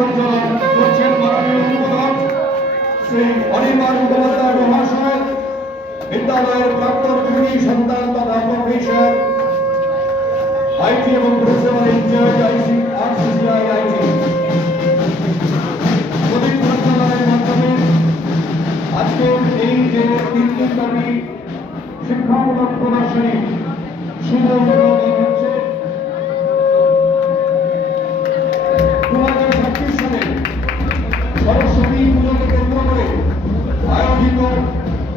পর প্রদীপ প্রজ্বলন করছেন মাননীয় উদ্বোধক শ্রী অনির্বাণ মুখোপাধ্যায় মহাশয়, বিদ্যালয়ের প্রাক্তন কৃতি সন্তান তথা শিক্ষামূলক প্রদর্শনী, শুভ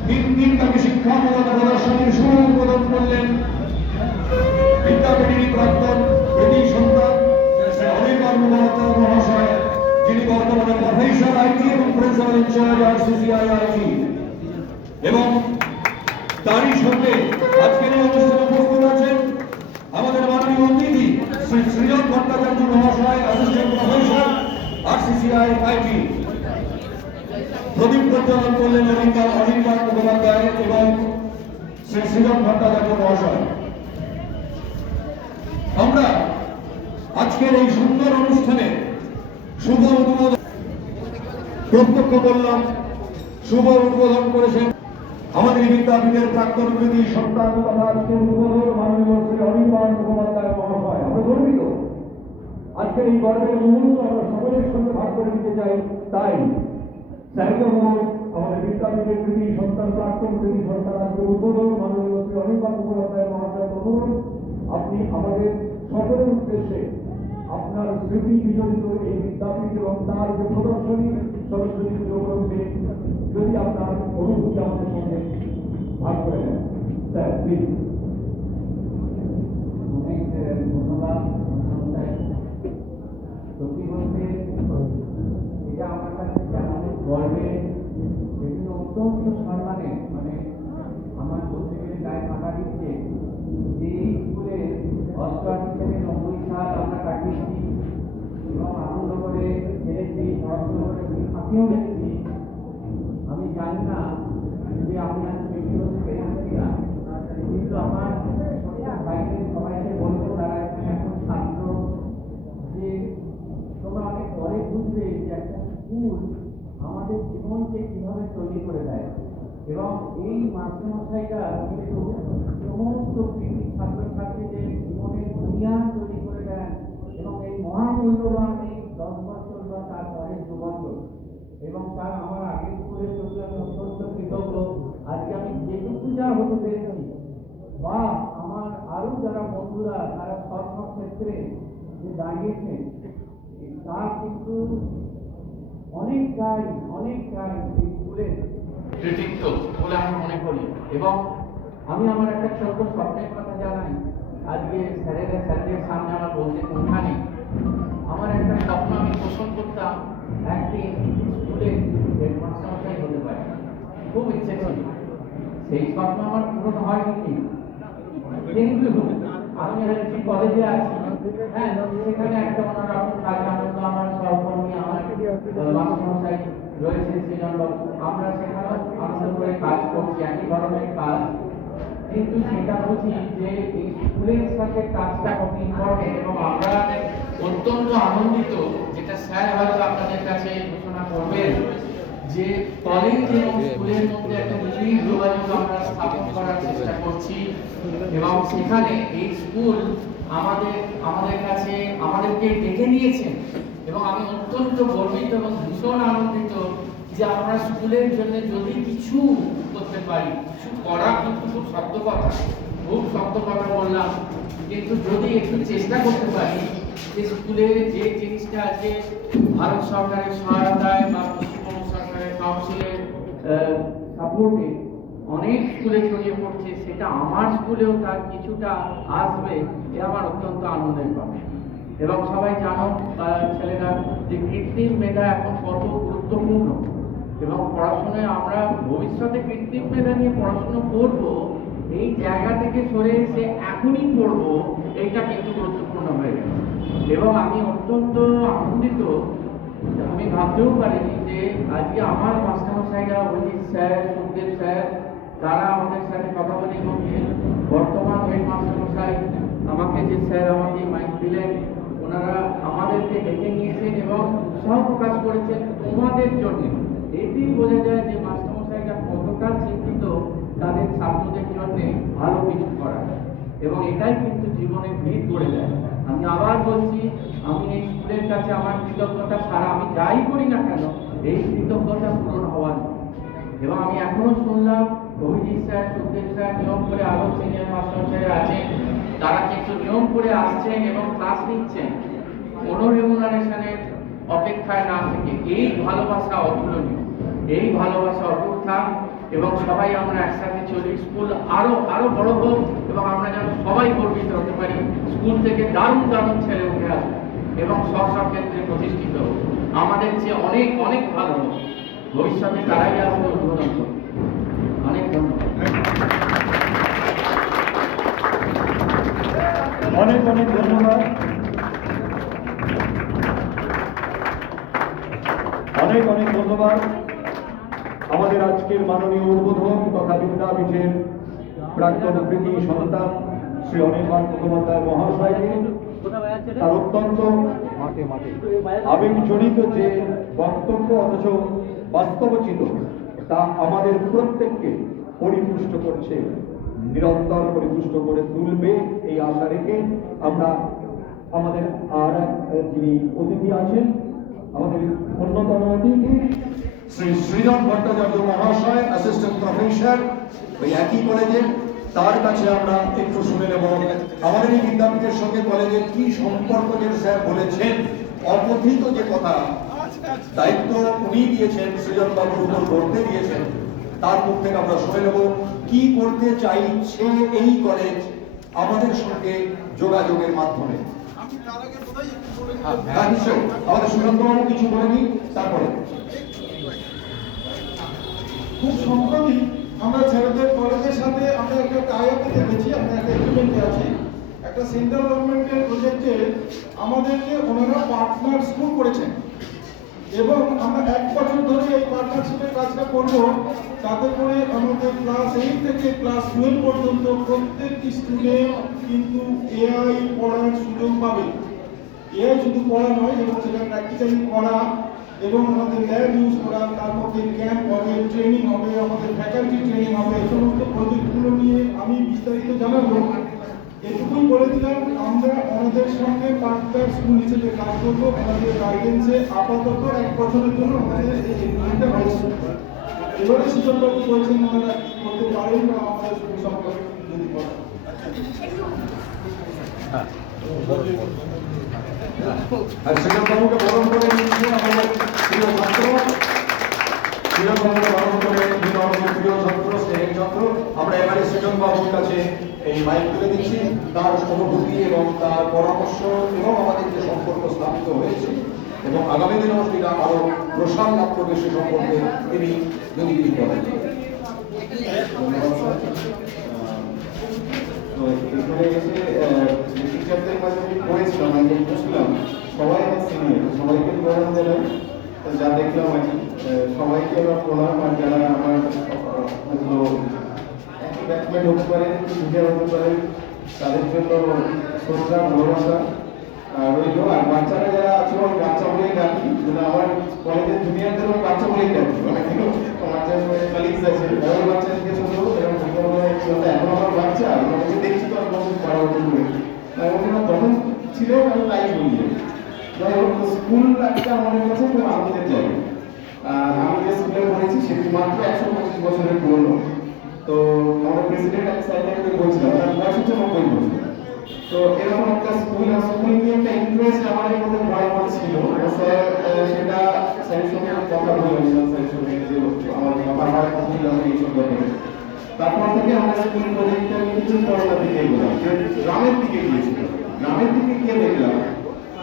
তিন দিনব্যাপী শিক্ষামূলক প্রদর্শনীর শুভ উদ্বোধন করলেন। বিদ্যাপীঠের প্রাক্তন কৃতি সন্তান অনির্বাণ মুখোপাধ্যায় মহাশয়, যিনি বর্তমানে প্রফেসর আইটি এবং প্রিন্সিপাল এবং তারই সঙ্গে আজকের এই অনুষ্ঠানে উপস্থিত আছেন আমাদের মাননীয় অতিথি শ্রী সৃজন ভট্টাচার্য মহাশয় অ্যাসিস্ট্যান্ট প্রফেসর আরসিসিআই আইটি প্রদীপ প্রজ্বলন করলেন অনির্বাণ অনির্বাণ মুখোপাধ্যায় এবং শ্রী সৃজন ভট্টাচার্য মহাশয়। আমরা আজকের এই সুন্দর অনুষ্ঠানে শুভ উদ্বোধন প্রত্যক্ষ করলাম, শুভ উদ্বোধন করেছেন আমাদের বিদ্যাপীঠের প্রাক্তন কৃতি সন্তান তথা আজকের উদ্বোধন মাননীয় শ্রী অনির্বাণ মুখোপাধ্যায় মহাশয়। আমরা গর্বিত। আজকের এই গর্বের মুহূর্ত আমরা সকলের সঙ্গে ভাগ করে নিতে চাই, তাই স্যারকে অনুরোধ আমাদের বিদ্যাপীঠের কৃতি সন্তান প্রাক্তন কৃতি সন্তান আজকের উদ্বোধন মাননীয় অনির্বাণ মুখোপাধ্যায় মহাশয় আপনি আমাদের সকলের উদ্দেশ্যে আপনার স্মৃতি বিজড়িত এই বিদ্যাপীঠ এবং তার যে প্রদর্শনী সরস্বতী পুজো উপলক্ষে যদি আপনার অনুভূতি আমাদের সঙ্গে ভাগ করে নেন। স্যার প্লিজ গর্বের বিভিন্ন অত্যন্ত সম্মানে মানে আমার বলতে গায়ে কাটা দিচ্ছে যে এই স্কুলে অষ্টআশি থেকে নব্বই সাল আমরা কাটিয়েছি এবং আনন্দ করে খেলেছি পড়াশোনা করে আমি জানি না যে আজ বেশি পেরেছি কিনা, কিন্তু আমার ভাইদের সবাইকে বলব, তারা এখন ছাত্র যে তোমরা অনেক পরে বুঝবে যে একটা স্কুল আমাদের জীবনকে কীভাবে তৈরি করে দেয়। এবং এই মাস্টারমশাইরা কিন্তু সমস্ত কৃতি ছাত্রছাত্রীদের জীবনের দুনিয়া তৈরি করে দেন এবং এই মহামূল্যবান এই দশ বছর বা তার পরের দু বছর। এবং তার আমার আগের স্কুলের প্রতি আমি অত্যন্ত কৃতজ্ঞ। আজকে আমি যেটুকু যা হতে পেরেছি, বা আমার আরও যারা বন্ধুরা, তারা সব সব ক্ষেত্রে যে দাঁড়িয়েছেন তার কিন্তু অনেকটাই অনেকটাই এই স্কুলের কৃতিত্ব বলে আমি মনে করি। এবং আমি আমার একটা ছোট্ট স্বপ্নের কথা জানাই। আজকে স্যারের, স্যারদের সামনে আমার বলতে কোনটা আমার একটা স্বপ্ন আমি পোষণ করতাম একদিন স্কুলে হেডমাস্টার হতে পারে। খুব ইচ্ছে ছিল। সেই স্বপ্ন আমার পূরণ হয়নি। কিন্তু আমি হচ্ছে কলেজে আছি। হ্যাঁ কাজ করছি একই ধরনের কাজ। কিন্তু সেটা বুঝি যে এই স্কুলের সাথে কাজটা খুব ইম্পর্টেন্ট এবং আমরা অত্যন্ত আনন্দিত যেটা স্যার হয়তো আপনাদের কাছে ঘোষণা করবেন। যে কলেজ এবং স্কুলের মধ্যে একটা নিবিড় যোগাযোগ আমরা স্থাপন করার চেষ্টা করছি এবং সেখানে এই স্কুল আমাদের আমাদের কাছে, আমাদেরকে ডেকে নিয়েছেন এবং আমি অত্যন্ত গর্বিত এবং ভীষণ আনন্দিত যে আমরা স্কুলের জন্য যদি কিছু করতে পারি, কিছু করা কিন্তু খুব শব্দ কথা খুব শব্দ কথা বললাম, কিন্তু যদি একটু চেষ্টা করতে পারি যে স্কুলে যে জিনিসটা আছে, ভারত সরকারের সহায়তায় বা কাউন্সিলের সাপোর্টে অনেক স্কুলে ছড়িয়ে পড়ছে, সেটা আমার স্কুলেও তার কিছুটা আসবে, এ আমার অত্যন্ত আনন্দের পাবে এবং সবাই জানো ছেলেরা যে কৃত্রিম মেধা এখন কত গুরুত্বপূর্ণ। এবং পড়াশোনায় আমরা ভবিষ্যতে কৃত্রিম মেধা নিয়ে পড়াশোনা করব, এই জায়গা থেকে সরে এসে এখনই পড়ব, এইটা কিন্তু গুরুত্বপূর্ণ হয়ে গেছে। এবং আমি অত্যন্ত আনন্দিত, আমি ভাবতেও পারিনি যে আজকে আমার মাস্টারমশাইরা অজিত স্যার সুখদেব স্যার তারা আমাদের সাথে কথা বলে এবং বর্তমান হেড মাস্টারমশাই আমাকে যে স্যার আমাকে মাইক দিলেন, ওনারা আমাদেরকে ডেকে নিয়েছেন এবং উৎসাহ প্রকাশ করেছেন তোমাদের জন্য। এটি বোঝা যায় যে মাস্টারমশাইরা কতটা চিন্তিত তাদের ছাত্রদের জন্য ভালো কিছু করা। এবং এটাই কিন্তু জীবনে ভিড় করে দেয়। আমি আবার বলছি, আমি এই স্কুলের কাছে আমার কৃতজ্ঞতা সারা আমি যাই করি না কেন এই কৃতজ্ঞতা পূরণ হওয়ার। এবং আমি এখনও শুনলাম, অভিজিৎ স্যার স্যার নিয়ম করে আরও সিনিয়র মাস্টার স্যার আছেন। তারা কিন্তু নিয়ম করে আসছেন এবং ক্লাস নিচ্ছেন। কোনো রেমুনারেশনের অপেক্ষায় না থেকে। এই ভালোবাসা অতুলনীয়। এই ভালোবাসা অটুট থাক এবং সবাই আমরা একসাথে চলি। স্কুল আরও আরও বড় হোক এবং আমরা যেন সবাই গর্বিত হতে পারি। স্কুল থেকে দারুণ দারুণ ছেলে উঠে আসবে এবং সব ক্ষেত্রে প্রতিষ্ঠিত। আমাদের চেয়ে অনেক অনেক ভালো। ভবিষ্যতে তারাই আসবে উদ্বোধন করবে। অনেক ধন্যবাদ। অনেক অনেক ধন্যবাদ। অনেক অনেক ধন্যবাদ। আমাদের আজকের মাননীয় উদ্বোধন তথা বিদ্যাপীঠের প্রাক্তন কৃতি সন্তান শ্রী অনির্বাণ মুখোপাধ্যায় মহাশয়কে। তার অত্যন্ত আবেগ আবেগজনিত যে বক্তব্য অথচ বাস্তবচিত, তা আমাদের প্রত্যেককে পরিপুষ্ট করছে, নিরন্তর পরিপুষ্ট করে তুলবে এই আশা রেখে আমরা আমাদের আর যিনি অতিথি আছেন, আমাদের অন্যতম অতিথি, শ্রী সৃজন ভট্টাচার্য মহাশয় অ্যাসিস্ট্যান্ট প্রফেসর ওই একই কলেজের তার কাছে আমরা একটু শুনে নেব। আমাদের এই বিদ্যাপীঠের সঙ্গে কলেজের কি সম্পর্ক যে স্যার বলেছেন অকথিত যে কথা দায়িত্ব উনি দিয়েছেন সৃজন বাবুর উপর করতে দিয়েছেন তার মুখ থেকে আমরা শুনে নেব কি করতে চাইছে এই কলেজ আমাদের সঙ্গে যোগাযোগের মাধ্যমে। নিতে হ্যাঁ নিশ্চয়ই। আমাদের সুশান্ত বাবু কিছু বলেনি তারপরে। খুব সম্প্রতি আমরা ছেলেদের কলেজের সাথে আমরা একটা টাইপে দেখেছি আমরা একটা এগ্রিমেন্টে আছি। একটা সেন্ট্রাল গভর্নমেন্টের প্রজেক্টে আমাদেরকে ওনারা পার্টনার স্কুল করেছেন। এবং আমরা এক বছর ধরে এই পার্টনারশিপের কাজটা করব। তাতে করে আমাদের ক্লাস এইট থেকে ক্লাস টুয়েলভ পর্যন্ত প্রত্যেকটি স্টুডেন্ট কিন্তু এআই পড়ার সুযোগ পাবে। এআই শুধু পড়া নয় এবং সেটা প্র্যাকটিক্যালি করা এবং আমাদের ল্যাব ইউজ করা তার মধ্যে ক্যাম্প হবে ট্রেনিং হবে, আমাদের ফ্যাকাল্টি ট্রেনিং হবে, এই সমস্ত নিয়ে আমি বিস্তারিত জানাব। এটুকুই বলে দিলাম, আমরা আমাদের সঙ্গে পার্টনার স্কুল হিসেবে কাজ করব, আমাদের গাইডেন্সে আপাতত এক বছরের জন্য আমাদের এই এগ্রিমেন্টটা হয়েছে এবারে সুযোগবাবু বলছেন ওনারা কি করতে পারেন বা আমাদের স্কুল সম্পর্কে যদি বলেন? আর বাবুকে বরণ করে আমাদের প্রিয় ছাত্র। সৃজন ছাত্র স্নেহের ছাত্র আমরা এবারে সৃজন বাবুর কাছে এই মাইক তুলে দিচ্ছি। তার অনুভূতি এবং তার পরামর্শ এবং আমাদের যে সম্পর্ক স্থাপিত হয়েছে এবং আগামী দিনেও সেটা আরও প্রসার লাভ করবে সে সম্পর্কে তিনি আমি পড়েছিলাম আমি সবাই আমার সিনিয়র সবাইকে প্রণাম জানাই যা দেখলাম আর কি সবাইকে আমার প্রণাম আর যারা আমার হয়তো একই হতে পারে জুনিয়র হতে পারে, তাদের জন্য শ্রদ্ধা ভালোবাসা। রইল, আর বাচ্চারা যারা আছে, আমি বাচ্চা বলেই ডাকি আমার কলেজের জুনিয়রদের আমি বাচ্চা বলেই ডাকি। অনেক বাচ্চার কালিগস আছে বড় বাচ্চা থেকে ছোট এরকম ছোট বড় এখন আমার বাচ্চা আমি দেখছি তো আমি পড়া হতে করে তখন ছিল, আমি তাই বলি। যাই হোক স্কুল একটা আমাদের কাছে খুব আনন্দের জায়গা। আমি যে স্কুলে পড়েছি সেটি মাত্র একশো পঁচিশ বছরের পুরনো। তো আমাদের প্রেসিডেন্ট এক সাইডে বলছিলাম, তার বয়স হচ্ছে নব্বই বছর। তো এরকম একটা স্কুল আর স্কুল নিয়ে একটা ইন্টারেস্ট আমাদের মধ্যে ভয় ছিল। স্যার সেটা স্যারের সঙ্গে আমি কথা বলেছিলাম স্যারের সঙ্গে যে আমার আমার আমি এইসব ব্যাপারে। তারপর থেকে আমরা স্কুল প্রজেক্টটা কিছু পড়াশোনার দিকে এগোলাম। যে গ্রামের দিকে গিয়েছিলাম। গ্রামের দিকে গিয়ে দেখলাম,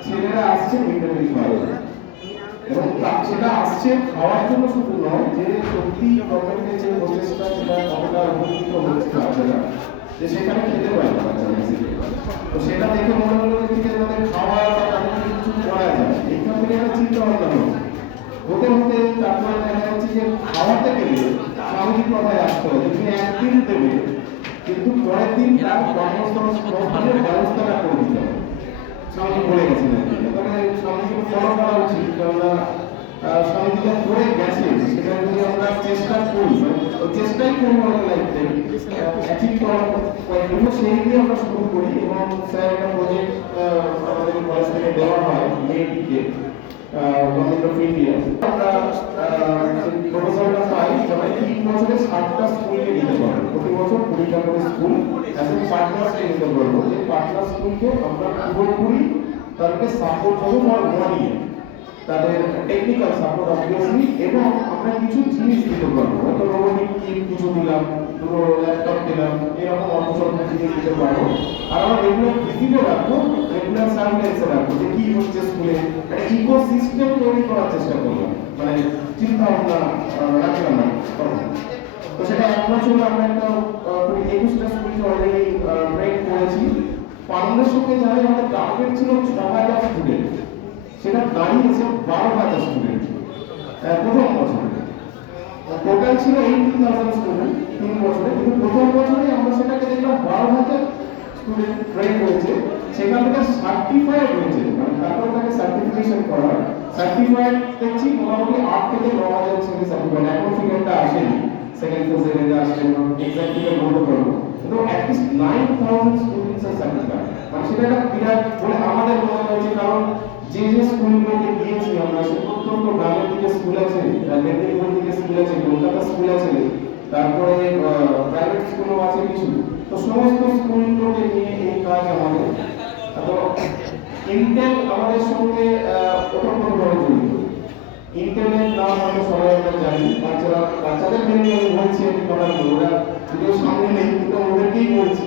ছেলেরা আসছে ইন্টারভিউ খাওয়ার এবং সেটা আসছে খাওয়ার জন্য শুধু নয়, যে প্রচেষ্টা সেটা কতটা খেতে পারে তো সেটা দেখে মনে হলো যে কিছু করা যায়। এইখান থেকে একটা চিন্তা ভাবনা হতে হতে তারপরে দেখা যাচ্ছে যে খাওয়াতে গেলে স্বাভাবিক কথায় আসতে হবে তুমি একদিন দেবে, কিন্তু পরের দিন তার কর্মস্থলের ব্যবস্থাটা করে দিতে হবে। স্বামী বলে গেছেন আর কি ফলো করা উচিত কেননা আহ, স্বামী যেটা করে গেছে সেটা যদি আমরা চেষ্টা করি চেষ্টাই করব আমাদের লাইফে অ্যাচিভ করার জন্য সেই দিয়ে আমরা শুরু করি এবং স্যার একটা প্রজেক্ট আমাদের কলেজ থেকে দেওয়া হয় মেয়েটিকে গভর্নমেন্ট আমরা প্রপোজালটা প্রতি বছর কুড়িটা করে স্কুল অ্যাজ এ পার্টনারকে নিতে পারব পার্টনার স্কুলকে আমরা পুরোপুরি তাদেরকে সাপোর্ট করব ওয়ান ইয়ার তাদের টেকনিক্যাল সাপোর্ট অবভিয়াসলি এবং আমরা কিছু জিনিস দিতে পারব। হয়তো রোবোটিক কিট কিছু দিলাম দুটো ল্যাপটপ দিলাম, এরকম অল্প জিনিস দিতে পারব। আর আমরা রেগুলার ভিজিটে রাখব রেগুলার সার্ভিলেন্সে রাখব যে কি হচ্ছে স্কুলে। একটা ইকোসিস্টেম তৈরি করার চেষ্টা করলাম মানে চিন্তা ভাবনা রাখলাম না তো সেটা এক বছর আমরা একটা একুশটা স্কুলকে অলরেডি ব্রেক করেছি। সঙ্গে যারা আমাদের টার্গেট ছিল ছ হাজার স্টুডেন্ট সেটা দাঁড়িয়েছে বারো হাজার স্টুডেন্ট প্রথম বছরে। টোটাল ছিল এইটিন থাউজেন্ড স্টুডেন্ট তিন বছরে। কিন্তু প্রথম বছরে আমরা সেটাকে দেখলাম বারো হাজার স্টুডেন্ট ট্রেন হয়েছে। সেখান থেকে সার্টিফাইড হয়েছে। মানে তারপর তাকে সার্টিফিকেশন করা সার্টিফাইড দেখছি মোটামুটি আট থেকে ন হাজার ছেলে সার্টিফাইড এখন ফিগারটা আসেনি। সেকেন্ড ফেজে রেজে আসলে এক্সাক্ট ফিগার বলতে পারব কিন্তু অ্যাটলিস্ট নাইন থাউজেন্ড আর সার্টিফাইড মানে সেটা একটা বিরাট বলে আমাদের মনে হয়েছে কারণ যে যে স্কুলগুলোতে গিয়েছি আমরা, সে প্রত্যন্ত গ্রামের দিকে স্কুল আছে মেদিনীপুর দিকে স্কুল আছে কলকাতা স্কুল আছে, তারপরে প্রাইভেট স্কুলও আছে কিছু। তো সমস্ত স্কুলগুলোকে নিয়ে এই কাজ আমাদের। তো ইন্টেল আমাদের সঙ্গে ওতপ্রোতভাবে জড়িত। ইন্টেলের নাম হয়তো সবাই আমরা জানি, বাচ্চারা বাচ্চাদের নিয়ে আমি বলছি আমি কথা বলব ওরা সামনে নেই, কিন্তু ওদেরকেই বলছি।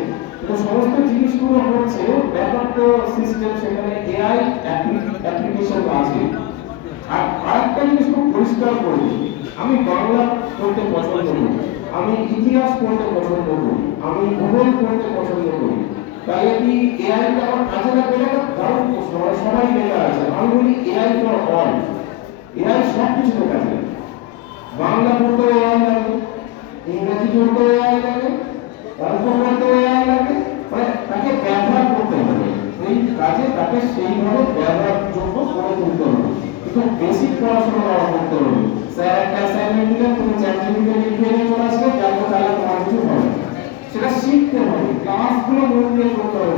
সমস্ত জিনিসগুলো হচ্ছে ব্যাপারটা সিস্টেম সেখানে এআই অ্যাপ্লিকেশন আছে। আর আরেকটা জিনিস খুব পরিষ্কার করি আমি বাংলা পড়তে পছন্দ করি, আমি ইতিহাস পড়তে পছন্দ করি, আমি ভূগোল পড়তে পছন্দ করি। তাহলে কি এআইটা আমার কাজে লাগবে না মানে সবাই লেখা আছে। আমি বলি এআই ফর অল এআই সব কিছুতে কাজে বাংলা পড়তে এআই লাগে ইংরেজি পড়তে এআই লাগে অঙ্ক পড়তে এআই লাগে মানে তাকে ব্যবহার করতে হবে সেই কাজে তাকে সেইভাবে ব্যবহার যোগ্য করে তুলতে হবে কিন্তু বেসিক পড়াশোনা করা করতে হবে স্যার একটা অ্যাসাইনমেন্ট দিলেন তুমি চ্যাটজিপিটিতে লিখে নিয়ে চলে আসলে যাব তাহলে তোমার কিছু হবে না। সেটা শিখতে হবে ক্লাসগুলো মন দিয়ে করতে হবে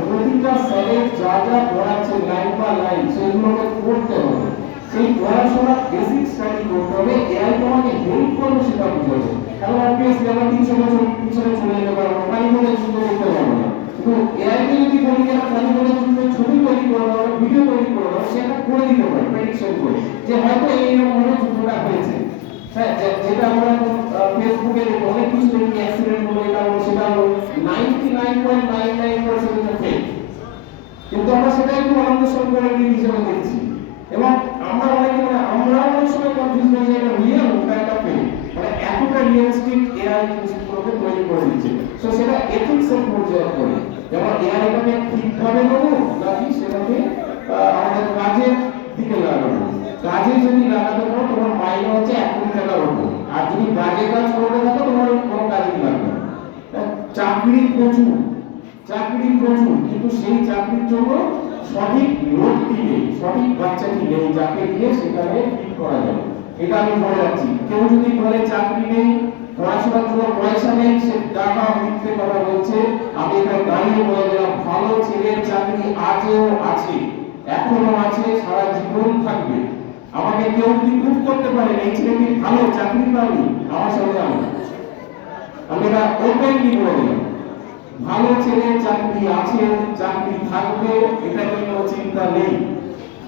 স্যারের যা যা পড়াচ্ছে লাইন বা লাইন, সেগুলোকে পড়তে হবে। সেই পড়াশোনা বেসিক স্টাডি করতে হবে এআই তোমাকে হেল্প করবে সেটা বুঝাবে কারণ অবভিয়াসলি আমরা তিনশো বছর পিছনে চলে যেতে পারব পানি বলে যুদ্ধ করতে পারব না। কিন্তু এআই কে যদি বলি যে বলে যুদ্ধ ছবি তৈরি ভিডিও তৈরি সেটা করে দিতে পারে প্রেডিকশন করে। যে হয়তো এইরকম যুদ্ধটা হয়েছে। হ্যাঁ যেটা আমরা ফেসবুকে অনেক কিছু অ্যাক্সিডেন্ট হলো, এটা হলো, সেটা হলো। Ninety nine point nine nine কিন্তু আমরা সেটাই খুব আনন্দ দিন হিসেবে দেখছি। এবং আমরা অনেকে মানে আমরা অনেক সময় কনফিউজ হয়ে যাই, এটা রিয়েল ওটা একটা ফেক মানে এতটা রিয়েলিস্টিক এআই জিনিসগুলোকে তৈরি করে দিচ্ছে। সো সেটা এথিক্স এর পর্যায়ে পড়ে যেমন এআইটাকে ঠিকভাবে নেব, নাকি সেটাকে আমাদের কাজের দিকে লাগাবো? কাজে যদি লাগাতে পারো, তোমার মাইনে হচ্ছে এক কোটি টাকার উপর। আর যদি বাজে কাজ করতে থাকো, তোমার কোনো কাজই লাগবে। না চাকরি প্রচুর। চাকরি প্রচুর কিন্তু সেই চাকরির জন্য সঠিক লোকটি নেই, সঠিক বাচ্চাটি নেই, যাকে দিয়ে সেখানে ঠিক করা যাবে এটা আমি বলে যাচ্ছি কেউ যদি বলে চাকরি নেই পড়াশোনার জন্য পয়সা নেই, সে টাকা মিথ্যে কথা বলছে। আমি এখানে দাঁড়িয়ে বলে দিলাম, ভালো ছেলের চাকরি আজও আছে, এখনও আছে, সারা জীবন থাকবে। আমাকে কেউ যদি প্রুভ করতে পারে, এই ছেলেটি ভালো চাকরি পায়নি, আমার সঙ্গে আমি আমি এটা ওপেনলি বলে দিলাম। ভালো ছেলে, চাকরি আছে, চাকরি থাকবে, এটা নিয়ে কোনো চিন্তা নেই।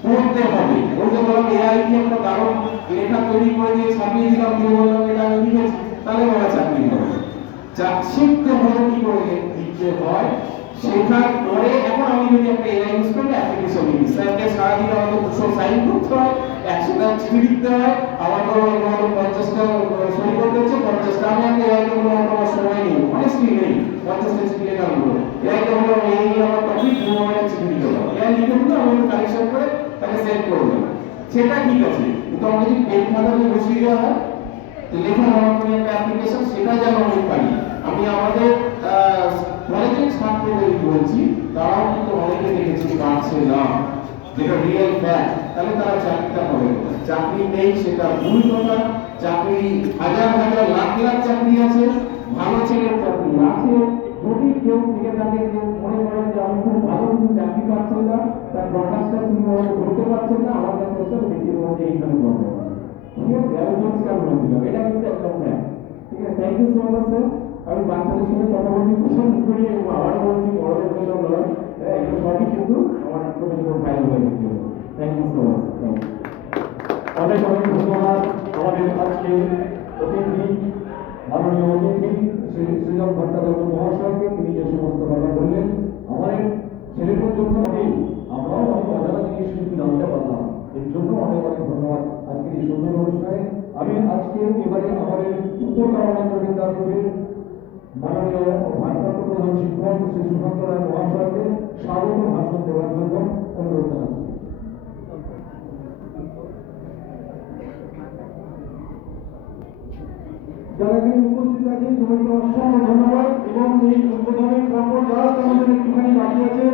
পড়তে হবে। ওই যে বললাম, এআই দিয়ে একটা দারুণ লেখা তৈরি করে দিয়ে ছাপিয়ে দিলাম দিয়ে বললাম এটা আমি লিখেছি, তাহলে বলা চাকরি হবে। যা শিখতে হবে কি করে লিখতে হয়, শেখার পরে এখন আমি যদি একটা এআই ইউজ করি অ্যাপ্লিকেশন ছবি স্যারকে সারাদিন আমাকে দুশো সাইন করতে হয় একশোটা চিঠি লিখতে হয়। আমাকে পঞ্চাশটা সই করতে হচ্ছে, পঞ্চাশটা আমি আগে এআইকে বললাম আমার সময় নেই অনেস্টলি নেই পঞ্চাশটা চিঠি লেখা হলো এআইকে বললাম এই আমার টপিক দু আমার চিঠি লিখে দাও এআই লিখে দিল আমি কালেকশন করে তাকে সেন্ড করে দিলাম সেটা ঠিক আছে কিন্তু আমাকে যদি পেন খাতাতে বসিয়ে দেওয়া হয় তো লেখার আমার কোনো একটা অ্যাপ্লিকেশন সেটা যেন আমি পারি আমি আমাদের কলেজের ছাত্রদের বলছি তারাও কিন্তু অনেকে দেখেছি পারছে না যেটা রিয়েল ফ্যাক্ট তাহলে তারা চাকরিটা পাবে কোথায়? চাকরি নেই সেটা ভুল কথা চাকরি হাজার হাজার লাখ লাখ চাকরি আছে ভালো ছেলের চাকরি আছে। যদি কেউ থেকে থাকে যে মনে করেন যে আমি খুব ভালো কিন্তু চাকরি পাচ্ছি না, তার দরখাস্তটা ঠিকভাবে করতে পারছেন না, আমার কাছে এসে দেখিয়ে দেবো যে করব। ঠিক আছে, আমি পরিষ্কার বলে দিলাম। এটা কিন্তু একদম হ্যাঁ ঠিক আছে thank you so much sir আমি বাচ্চাদের সঙ্গে কথা বলতে পছন্দ করি এবং আবারও বলছি, বড়দের জন্য নয় হ্যাঁ এগুলো সবই কিন্তু আমার ছোট ছোট ভাই বোনের জন্য থ্যাংক ইউ সো মাচ অনেক অনেক ধন্যবাদ। আমাদের আজকে অতিথি মাননীয় অতিথি শ্রীরাম ভট্টাচার্য মহাশয়কে তিনি যে সমস্ত কথা বললেন, আমাদের ছেলেদের জন্য আমি আমরাও অনেক অজানা জিনিস কিন্তু জানতে পারলাম। এর জন্য অনেক অনেক ধন্যবাদ আজকের এই সুন্দর অনুষ্ঠানে। আমি আজকে এবারে আমাদের উত্তর কারণেন্দ্র বিদ্যাপীঠের মাননীয় ভারপ্রাপ্ত প্রধান শিক্ষক শ্রী সুশান্ত রায় মহাশয়কে স্বাগত ভাষণ দেওয়ার জন্য অনুরোধ জানাচ্ছি। যারা এখানে উপস্থিত আছেন সবাইকে অসংখ্য ধন্যবাদ এবং এই উদ্বোধনের পর্ব জাস্ট আমাদের একটুখানি বাকি আছে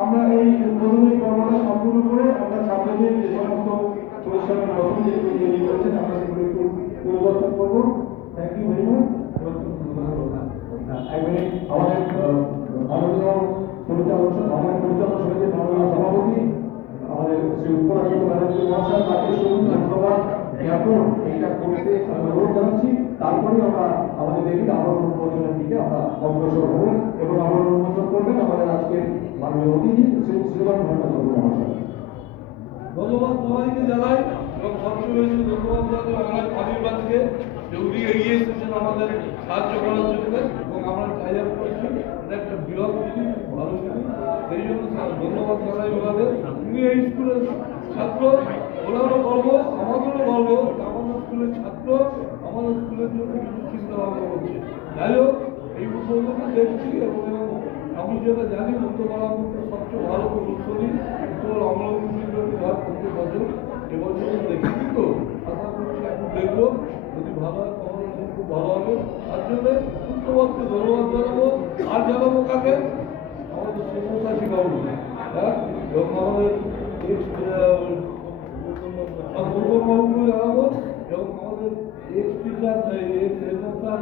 আমরা এই উদ্বোধনের পর্বটা সম্পূর্ণ করে আমরা ছাত্রদের যে সমস্ত পুরস্কারের রসম যেগুলো তৈরি করেছেন আমরা সেগুলো একটু পরিদর্শন করব। থ্যাংক ইউ ভেরি মাচ একবারে আমাদের মাননীয় পরিচালক আমাদের পরিচালক সমিতির মাননীয় সভাপতি আমাদের শ্রী মহাশয় তাকে ধন্যবাদ। জ্ঞাপন এইটা করতে অনুরোধ জানাচ্ছি আমরা আমাদের দেবীর আবরণ উন্মোচনের দিকে আমরা অগ্রসর হব এবং আবরণ উন্মোচন করবেন আমাদের আজকের মাননীয় অতিথি শ্রী শ্রীরাম ভট্টাচার্য মহাশয়। ধন্যবাদ সবাইকে জানাই এবং ধন্যবাদ জানাই এগিয়ে এসেছেন আমাদের সাহায্য করার জন্য এবং আমরা এটা একটা বৃহৎ জিনিস ভালো জিনিস সেই জন্য ধন্যবাদ জানাই ওনাদের। উনি এই স্কুলের ছাত্র, ওনারও গর্ব, আমাদেরও গর্ব। আমাদের স্কুলের ছাত্র আমাদের স্কুলের জন্য কিছু চিন্তা ভাবনা করছে যাই হোক এই উদ্যোগটা দেখছি এবং আমি যেটা জানি উত্তরপাড়া কিন্তু সবচেয়ে ভালো প্রদর্শনী উত্তর হয় প্রতি বছর এবছর দেখি তো আশা করছি এখন দেখব যদি ভালো হয় তখন খুব ভালো হবে তার জন্য উত্তরবাদকে ধন্যবাদ জানাব আর জানাব কাকে আমাদের শিক্ষাশী বাবু হ্যাঁ এবং আমাদের এবং আমাদের ex teacher ex headmaster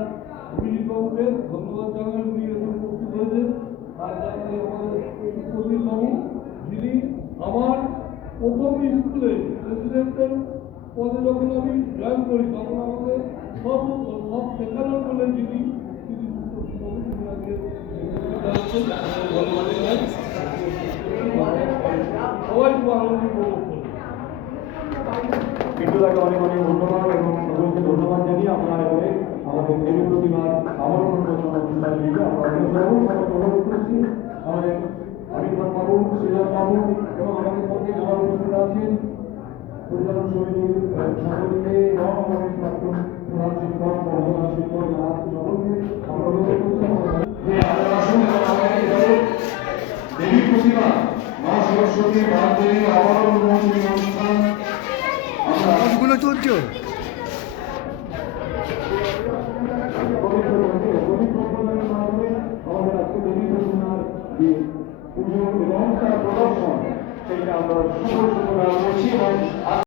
Abhijit বাবুকে ধন্যবাদ জানাই, উনি এখানে উপস্থিত হয়েছেন। আর জানাই আমাদের সুপ্রদীপ বাবু, যিনি আমার প্রথম স্কুলে প্রেসিডেন্টের পদে যখন আমি জয়েন করি, তখন আমাকে সব সব শেখানোর জন্য যিনি, তিনি সুপ্রদীপ সবাই খুব বিদ্যুৎকে অনেক অনেক ধন্যবাদ এবং সকলকে ধন্যবাদ জানিয়ে আমরা এবারে আমাদের দেবী প্রতিমার আমরা আমাদের দেবী মা সরস্বতী দেবীর আবরণ উন্মোচনী অনুষ্ঠান আমরা গুলো চলছে পবিত্র মন্দির পবিত্র প্রদানের মাধ্যমে আমাদের আজকে দেবী প্রতিমার যে পুজো এবং তার প্রদর্শন সেইটা আমরা শুভ সূচনা করছি এবং